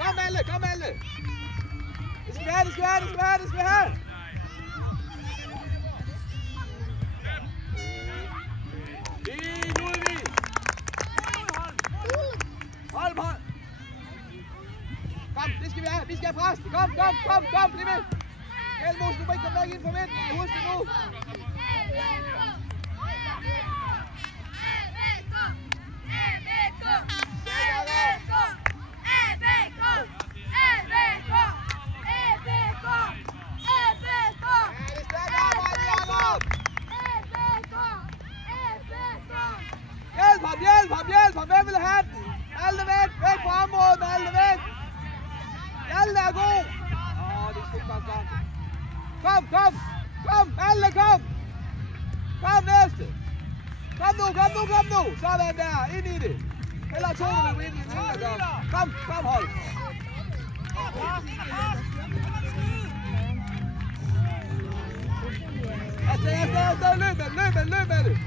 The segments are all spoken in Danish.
Kom Malte, kom Malte! Det skal vi have, det skal vi have, det skal vi have, det skal vi have! Fint, Ludvig! Hold, hold! Kom, det skal vi have, vi skal have pres! Kom, bliv med! Elmos, du må ikke komme væk ind for midten, husk det nu! Hjælp ham! Hvem vil have den? Malte væk fra området, Malte væk! Malte er god! Det skal ikke bare starte. Kom, Malte, kom! Kom næste! Kom nu! Sådan der, ind i det! Eller to, der vil ind i det. Kom, hold! Afsted, løb med det!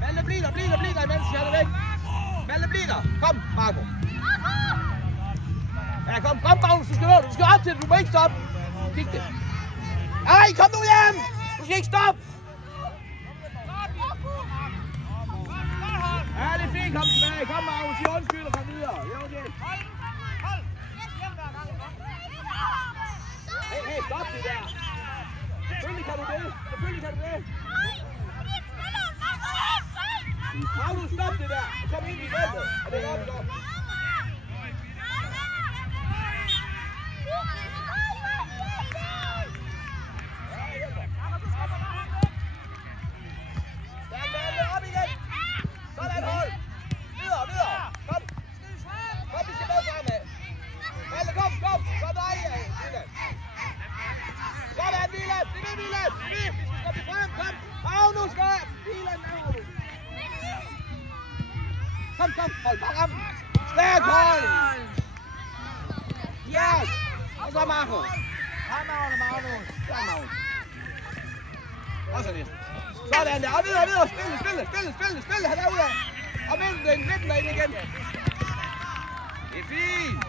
Malte, bliv der imens jeg er væk. Malte, bliv der. Kom, Marco. Ja, kom, Magnus, du skal op til det, du må ikke stoppe. Kig det. Ej, kom nu hjem! Du skal ikke stoppe. Ja, det er fint, kom tilbage. Kom, Magnus, sig undskyld og kom videre. Det er okay. Hey, stop det der. Selvfølgelig kan du det. Magnus, stop det der! Kom ind i feltet! Og det er op. Op igen! Sådan, hold! Videre! Kom! Kom, vi skal med fremad! Malte, kom! Så dig, Wieland! Sådan, Wieland! Det er Wieland! Vi skal komme frem! Kom! Magnus, kom! Wieland, Magnus! Kom, hold bare rammen. Stærk hold! Yes! Og så Marco. Magnus. Og så næsten. Sådan der. Og videre. Spille. Han er ude af. Og midten derinde igen. Det er fint.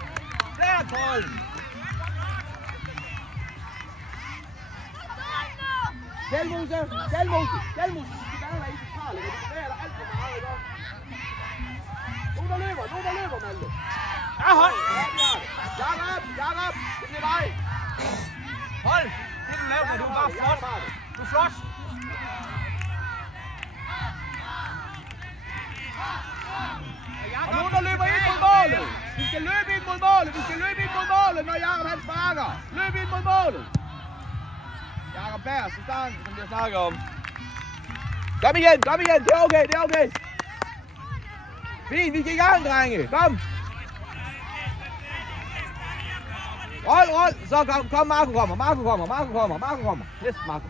Stærk hold. Kjellmose. Du skal gerne være i centrale. Du bevæger dig alt for meget, ikke? Nu der løber, Malte. Ja, hold! Jakob! Det bliver dig. Hold! Det du laver, du er bare flot. Du er flot. Og nu der løber ind mod målet. Vi skal løbe ind mod målet, når Jakob han sparker. Løb ind mod målet. Jakob bærer til starten, som jeg snakker om. Kom igen. Det er okay. Fint, vi skal i gang, drenge. Kom. Rold. Så kom, Marco kommer. Næste Marco.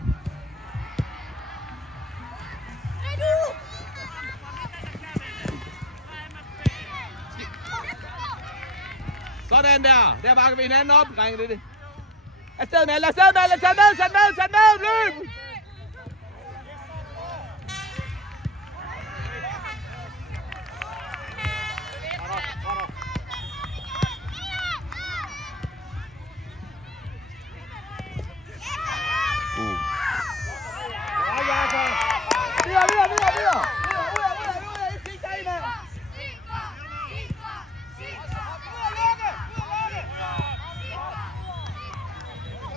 Sådan der. Der bakker vi hinanden op, drenge. Det. Afsted, Malte. Tag med. Løb. Videre.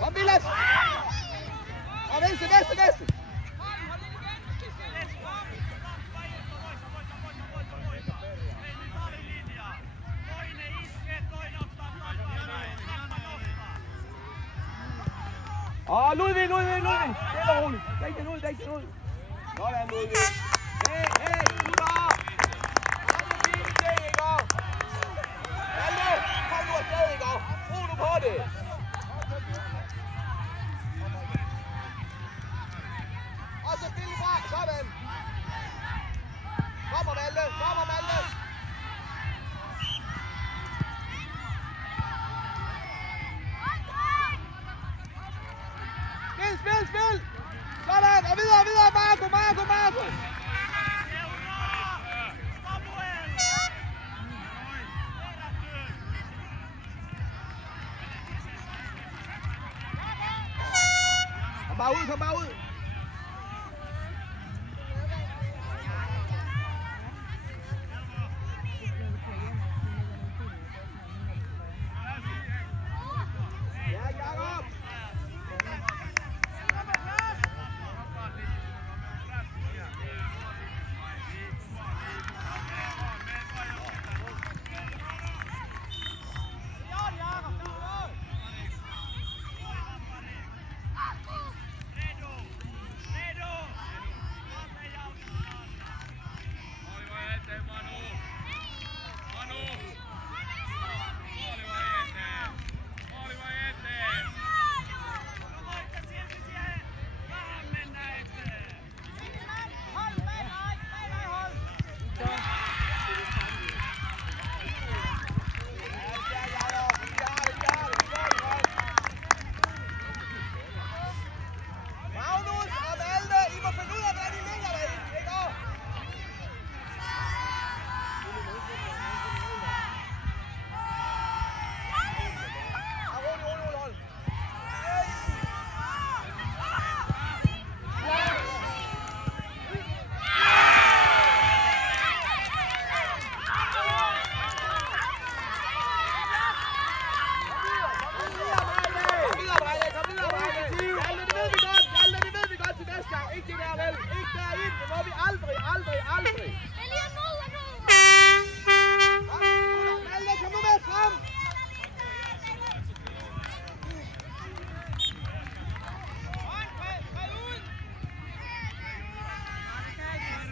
Kom, Vilas. Og næste. Ludvig. Det er roligt. Dæk den ud. Sådan, Ludvig. Hey, du bare. Fint det, Igor. Malte, kom nu afsted, Igor. Brug du på det. Og så stille fra. Sådan. Kommer Malte. Spil! Sådan, og videre, Marco! bare ud, kom bare ud.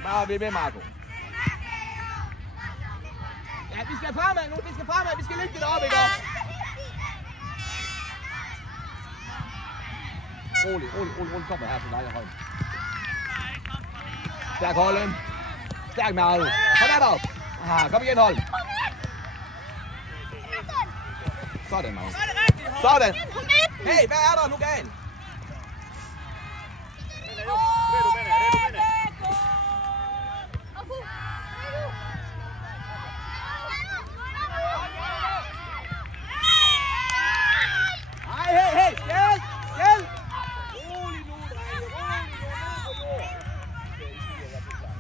Bare ved med, Marco. Ja, vi skal fremad nu, vi skal fremad, vi skal lægge det op, ikke op? Rolig, kom her til dig, Højen. Stærk Holden. Stærk Marco. Kom her derop. Kom igen, Holden. Sådan, Marco. Sådan. Hey, hvad er der nu galt? Hey, skæld! Rolig nu, drenge, rolig nu, ned på jorden.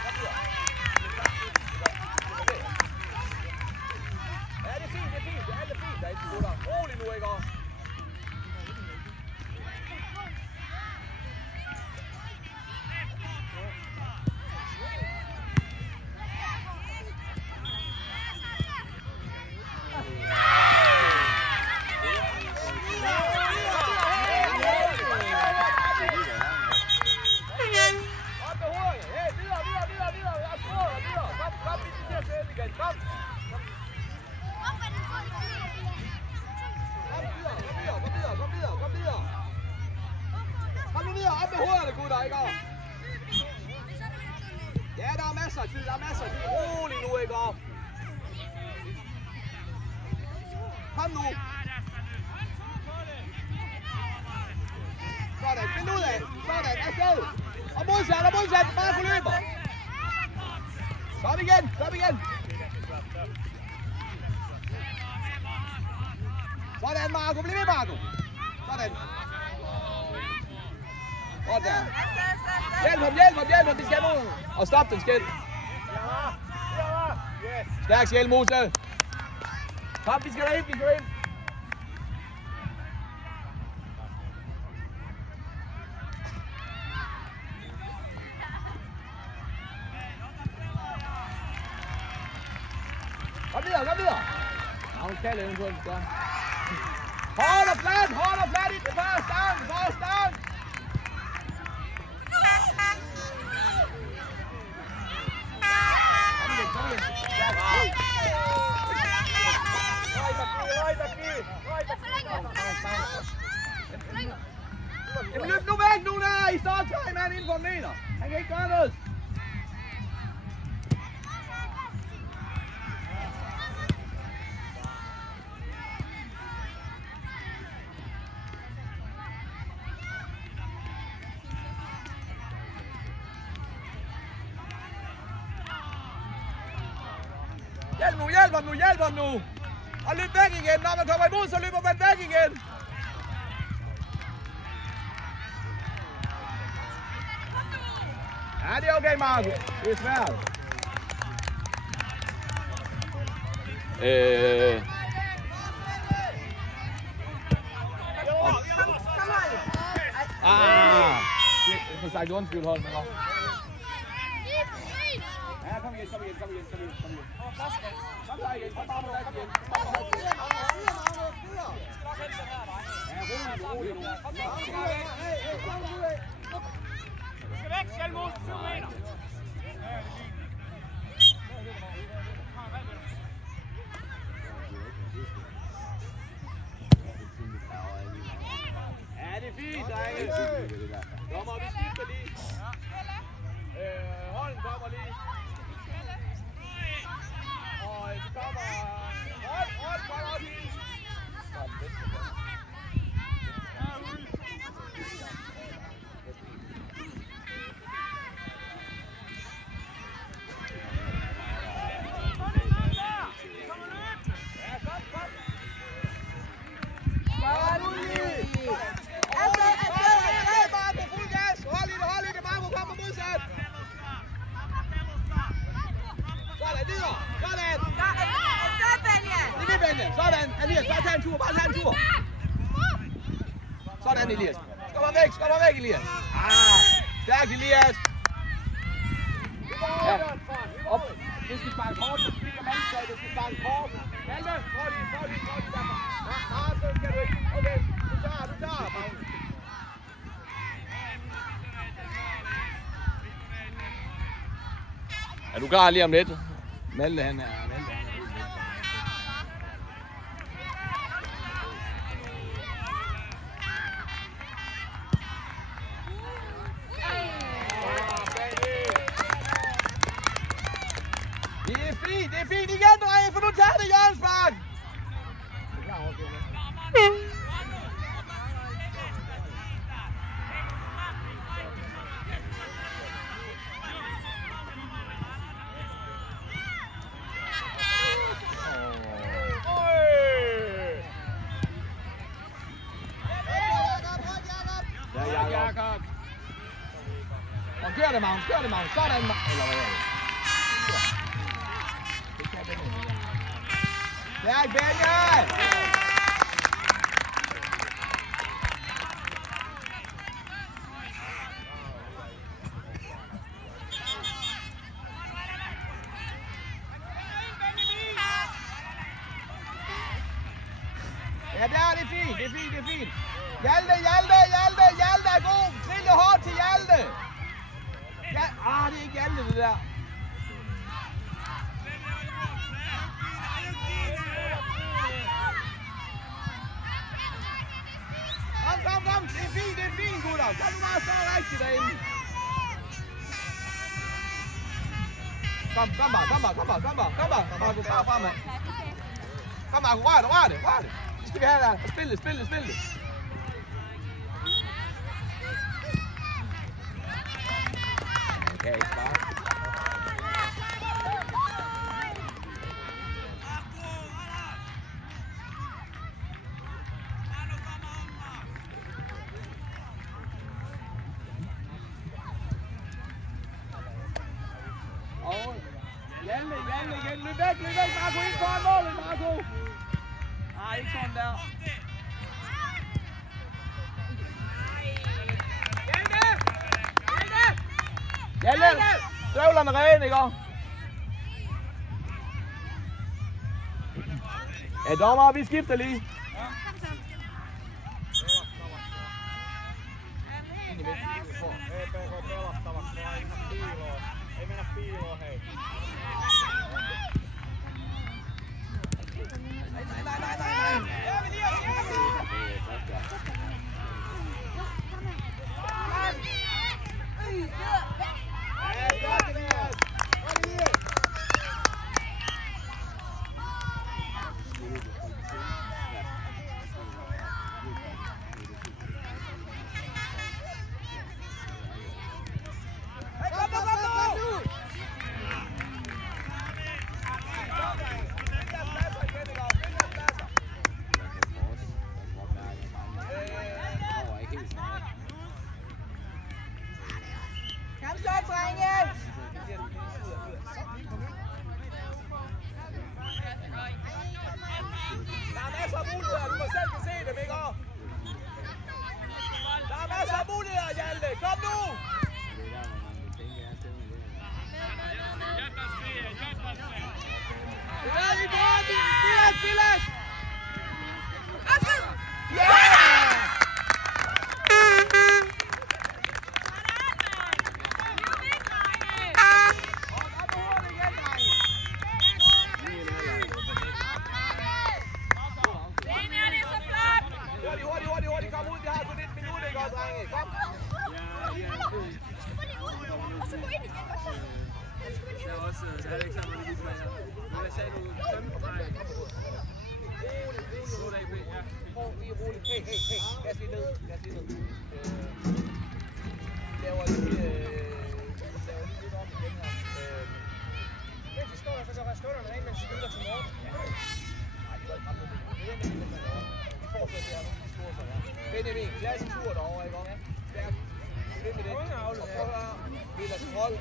Kom videre. Okay. Rolig nu, ikke også? Ja, der er masser af tid, Rolig nu, ikke op? Kom nu. Sådan, find ud af. Sådan, afsted. Og modsat, Marco løber. Kom igen. Sådan, Marco, bliv ved, Marco. Sådan. Godt der. Hjælp ham, de skal nu. Og stop den skæld. Stærk skæld, Mose. Kom, vi skal ind. Kom videre. Hun skal eventuelt gøre. Hold og flat i det første stang. Jamen løb nu væk nu der! I står 3 mand inden for en meter. Han kan ikke gøre noget. Hjælp ham nu. Og løb væk igen. Når man kommer imod, så løber man væk igen. Ja, det er okay, Marco. Det er svært. Jeg har sagt undskyld, hold med mig. Ja, kom igen. Kom der igen. Rolig nu. Du skal væk, Sjelmo. 7 meter. Ja, det er fint, drenge. Dommer, vi skifter lige. Holden kommer lige. Og så kommer Hold kommer lige. Sådan, Elias, bare tag en tur. Sådan, Elias. Skub ham væk, Elias. Stærkt, Elias. Ja, op. Det skal sparke hårdt, så stikker mandskab, det skal sparke hårdt. Malte, prøv lige derfor. Så skal du ikke. Okay, du tager, Magnus. Er du klar lige om lidt? Malte, han er... Det er fint igen, drenge, for nu tager det hjørnespark! Ja, Jakob. Og kør det, Magnus. Sådan, eller hvad er det? Stærk, Benja! Ja, det er fint. Hjalte er god. Trille hårdt til Hjalte. Ja, det er ikke Hjalte, det der. Kom, det er fint, gutter. Kan du bare stå rigtigt derinde? Kom bare. Marco, bare fremad. Kom, Marco, rør det. Det skal vi have der. Spil det. Okay, bare. Hjalte igen. Løb væk, Marco. Ikke foran målet, Marco. Nej, ikke sådan der. Hjalte! Støvlerne rene, ikke? Ja, dommer, vi skifter lige. Ei mennä piiloon, hei. muligheder, Hjalte! Kom nu! Silas! Hurtigt, kom ud, vi har kun 1 minut, ikke også, drenge? Kom! Der er også Alexander, der viser mig her. Men jeg sagde, du tømte for mig. Roligt. Hey. Gas lige ned. Laver lige lidt om igen her. Mens de står der, så går stålerne af, mens de lytter til morgen. Nej, de går ikke frem med det. Det er nemlig lidt derovre. De fortsætter det her, nu de store så her. Benjamin, klasse tur derovre, ikke også? Stærkt. Det med det. Og prøv at høre. Vilas hold.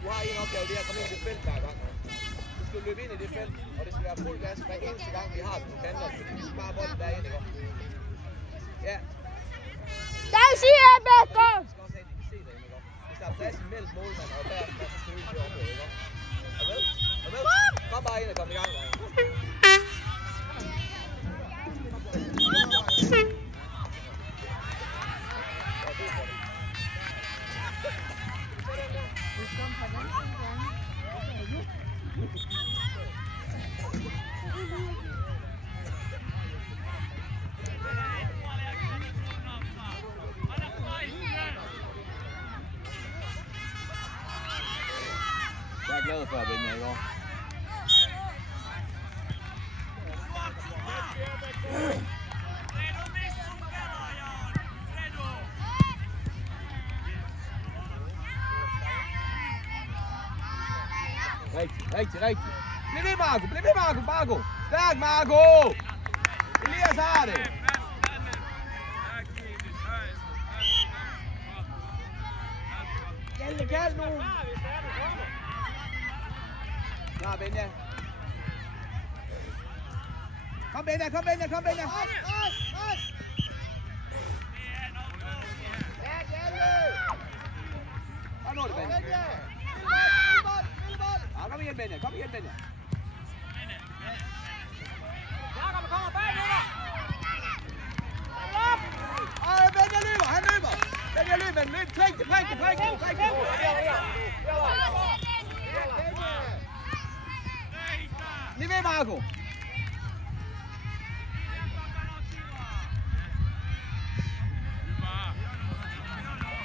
Du har en opgave, det er at komme ind i det felt hver gang. Du skal løbe ind i det felt, og det skal være fuld gas hver eneste gang, vi har den på kanter, fordi vi skal bare bolden derind, ikke også? Ja. Der siger jeg med, kom! Vi skal også have, at de kan se derinde, ikke også? Hvis der er plads imellem målmand og bag, så skal vi ud i det område, ikke også? Er med? Kom bare ind og kom i gang, drenge. Jeg er glad for at vinde i går. Rigtig. Bliv ved, Marco. Stærk, Marco. Elias har det. Hjalte, kald nu. Klar, Benja. Kom, Benja. Kom nu, det Benja. Kom igen, Benja. Jakob kommer bagved dig! Benja løber, han løber. Løb, træk det. Lige ved, Marco.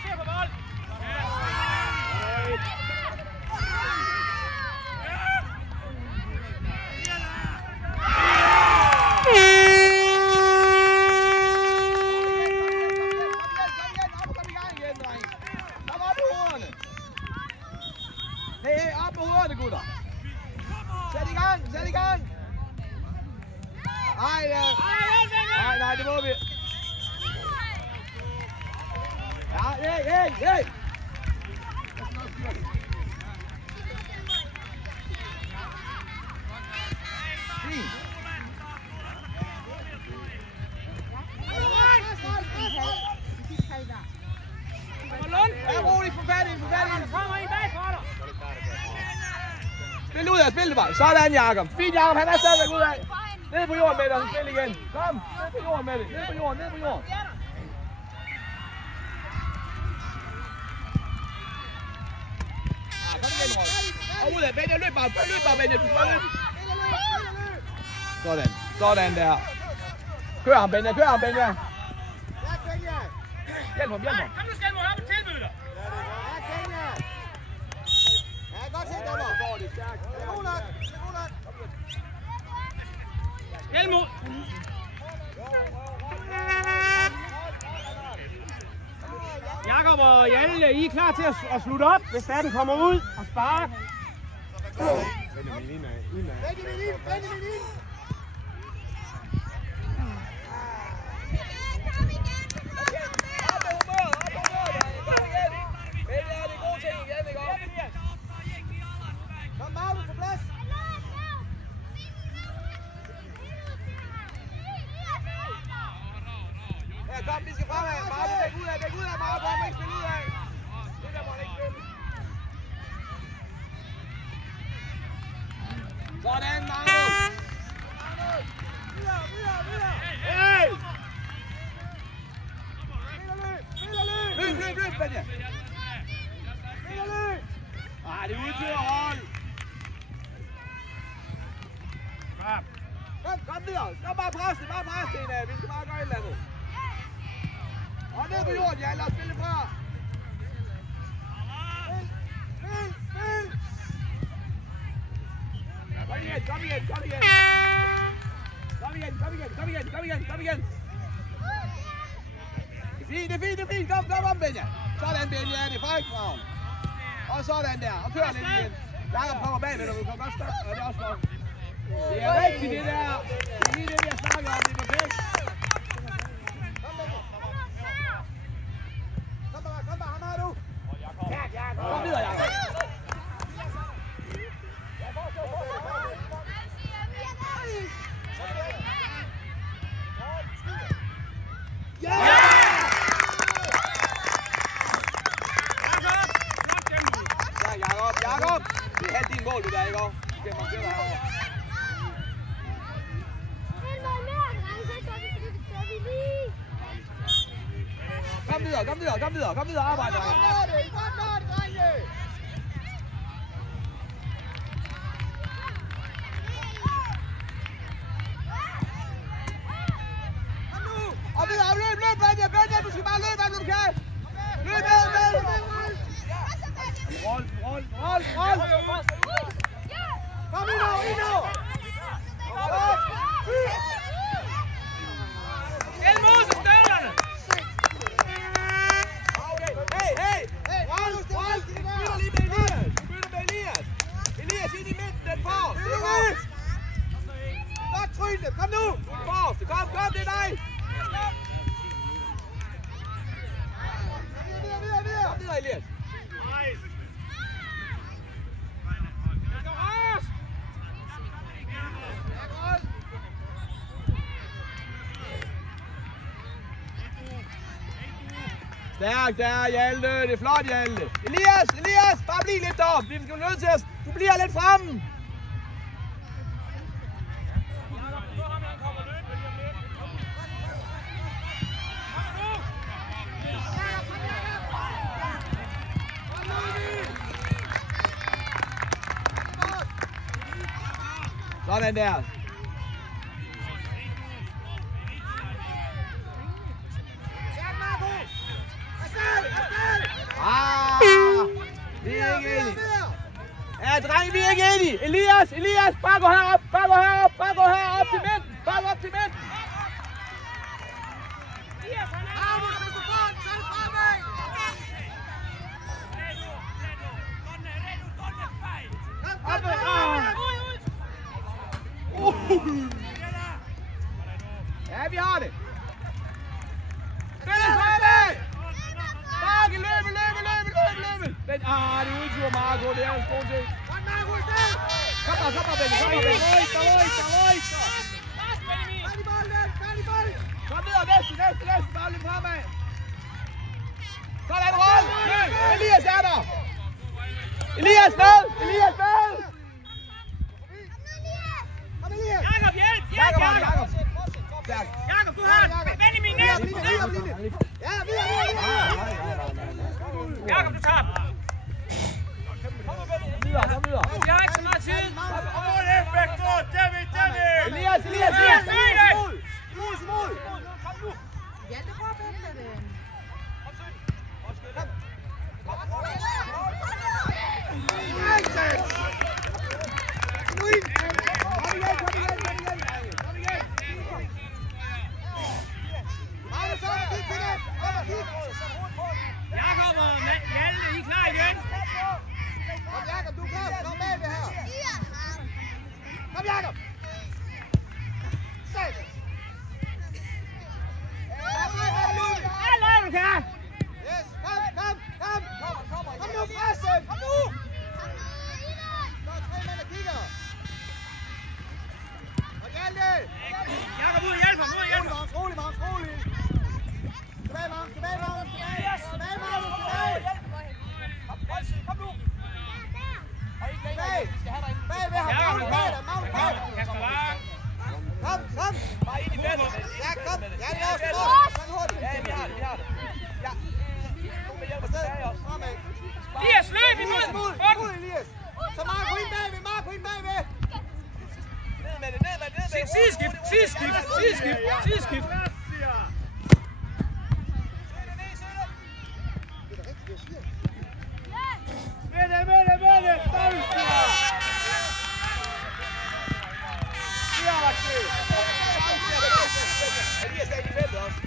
Se på bold! Hey, op med hovederne, gutter. Sæt i gang. Nej, det må vi. Ja, hey. Fint. Ja, roligt, for fat i. Kommer I bagfra dig? Spil ud af, spil det bare. Sådan, Jakob. Fint, Jakob, han er stadigvæk ud af. Ned på jorden med det, og spil igen. Kom, ned på jorden med det. Ned på jorden. Kom igen, Rolf. Og ud af, Benja, løb bare, Benja. Du skal løbe. Sådan der. Kør ham, Benja. Hjælp ham. Kom nu, skal du have et tilbud dig! Helmut! Jakob og Hjalte, I er klar til at slutte op, hvis den kommer ud og sparke. Benjamin. Kom, Magnus, på plads. Ja, kom, vi skal fremad. Marco, dæk ud af, Marco, han må ikke spille ud af. Det der må han ikke spille. Sådan, Marco. Hey! Løb, Benja. Ah, det er ude til at holde. Kom videre. Kom bare pres det, Ina. Vi skal bare gøre et eller andet. Og ned på jorden, ja. Lad os spille fra. Kom igen. Det er fint. Kom, Benja. Sådan, Benja. Det er Frederikshavn. Og sådan der. Og kør lidt igen. Jakob kommer bagved, og du kan godt stoppe. Og det er også godt. Det er rigtigt, det der. Det er lige det, vi har snakket om. Det er perfekt. Kom bare. Ham har du. Kom videre, Jakob. Jakob! Det er halvt din mål, det der, ikke også? Du skal markere dig herovre. Kom videre, arbejde dig. Og videre, løb, Benja, du skal bare løbe, alt du kan. Løb med. Roll. Kom Ino. Elmose, støvlerne! Hey! Roll! Du bytter med Elias. Elias ind i midten, den forrest. Godt Tryne, kom nu! Forrest, kom, det er dig! Kom videre, Elias. Stærk der, Hjalte. Det er flot, Hjalte. Elias, bare bliv lidt deroppe. Vi skal nødt til at... Du bliver lidt fremme. Sådan der. Vi er ikke enige. Ja, drenge, vi er ikke enige. Elias, bare gå herop. Bare gå herop til midten. Ja, vi har det. Marke, løbe. Men, det er udtur, Marco. Det er en god ting. Kom bare, Benny. Kom videre, næste. Bare lidt fremad. Sådan, roll. Elias er der. Elias med. Kom, Elias. Jakob, hjælp! Jakob, du har Benjamin næsten! Ja, videre. Jakob, du tager! Kom videre. Jeg har ikke så meget tid! Elias! Mål! Kom nu! Ja, det går efter det. Jakob og Hjalte, I er klar igen? Kom Jakob, du er klar. Kom bagved her. Kom Jakob. Sæt. Hallo, du kan! Yes, kom. Kom nu, pressen. Kom nu. Der er 3 mand, der kigger. Og Hjalte. Jakob, ud og hjælp ham, Rolig. Ja, det er også. Ja, vi har det. Ja. Kom med hjælp afsted. Fremad. Elias, løb imod! Ud, Elias. Så Marco ind bagved. Ned med det. Sideskift! Med det! Elias er i feltet også.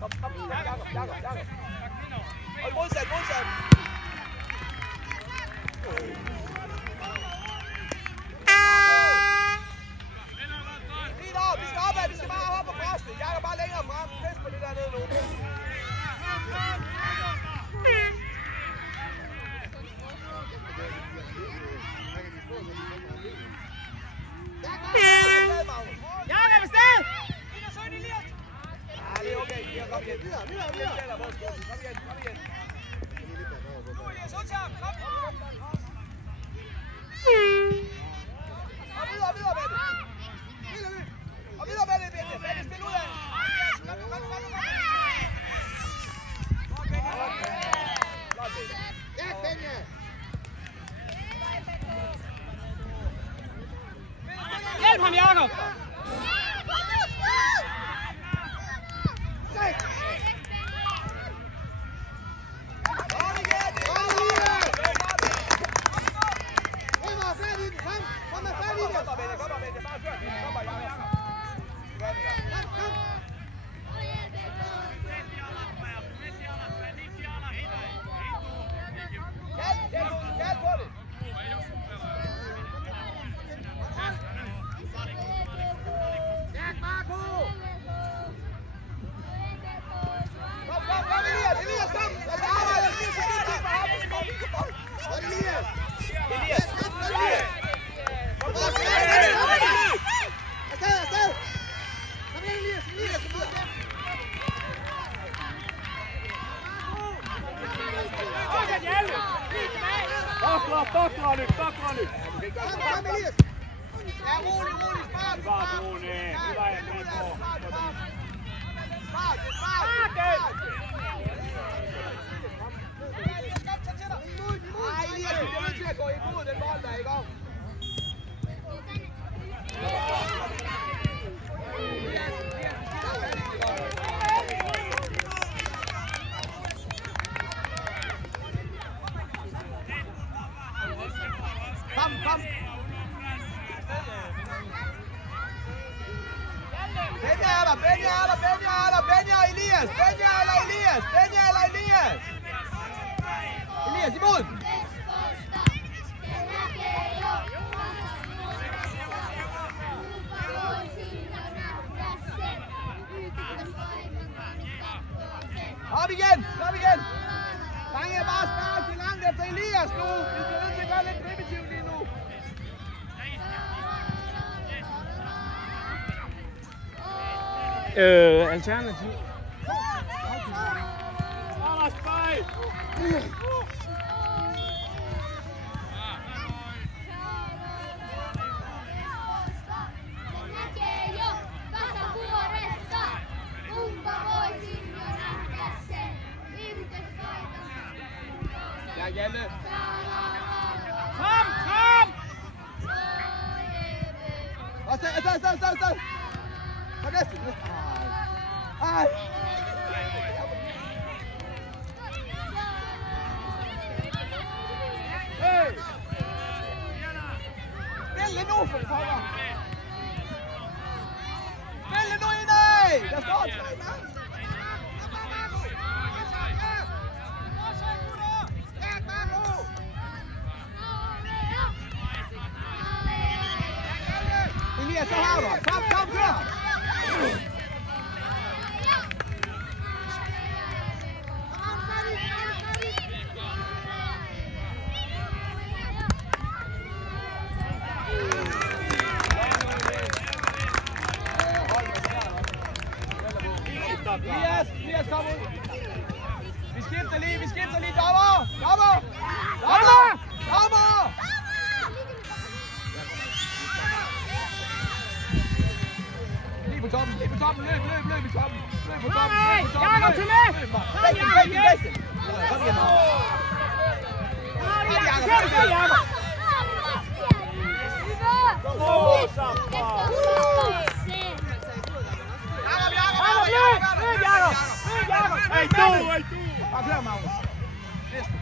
Kom, Jakob. Og modsat. Lige op, vi skal bare hoppe og presse det. Jakob bare længere frem. Pres på det der nede nu. Jakob afsted! Ja, det er okay. Kom igen. Videre. Kom igen. Og videre med det. Spil ud af. Ja, Benja. Hjælp ham, Jakob! Doktor nyt! Kom, Elias! Ja, rolig, spart! Bare rolig, det var jeg med på. Spart! Nej, Elias, du bliver nødt til at gå imod den bold, der er i gang. Kom! Benja, Elias! Elias, imod! Op igen! Drenge er bare spark til langt efter Elias nu! Vi bliver nødt til at gøre lidt primitivt lige nu. Alternativ. Anders Bay! Ja, Janne! Kom! Stå! Så næste! Ej! Hey! Spil det nu, for det pokker! Spil det nu indad! Der står 3 mand! Elias, så har du! Kom, kør! Elias, kom ud! Vi skifter lige, dommer! toppen, løb i toppen, løb i toppen, løb på toppen, Jakob til med! Kom igen! Hey, du! Bare klar, Magnus. Næste.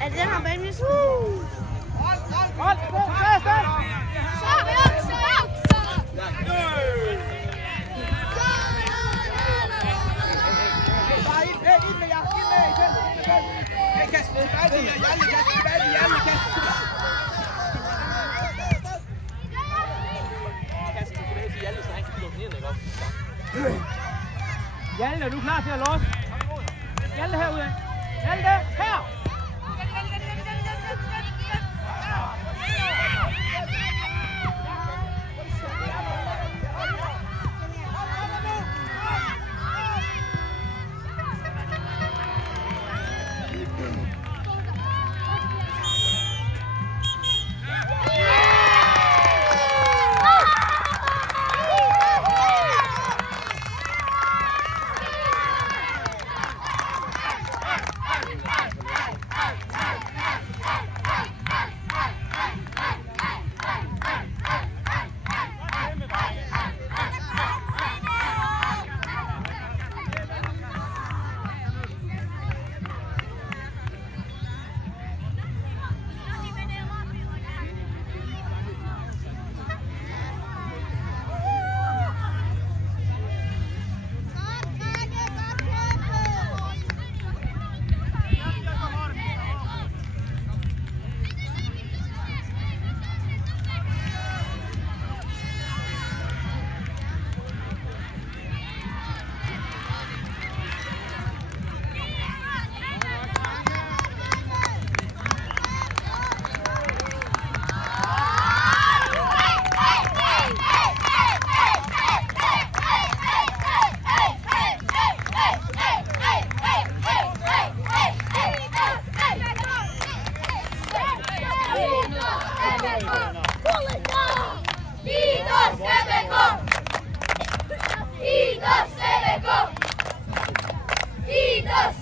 Er det her bag min Hjalte, er du klar til at låse? Hjalte herude. Hjalte, her! Vidos,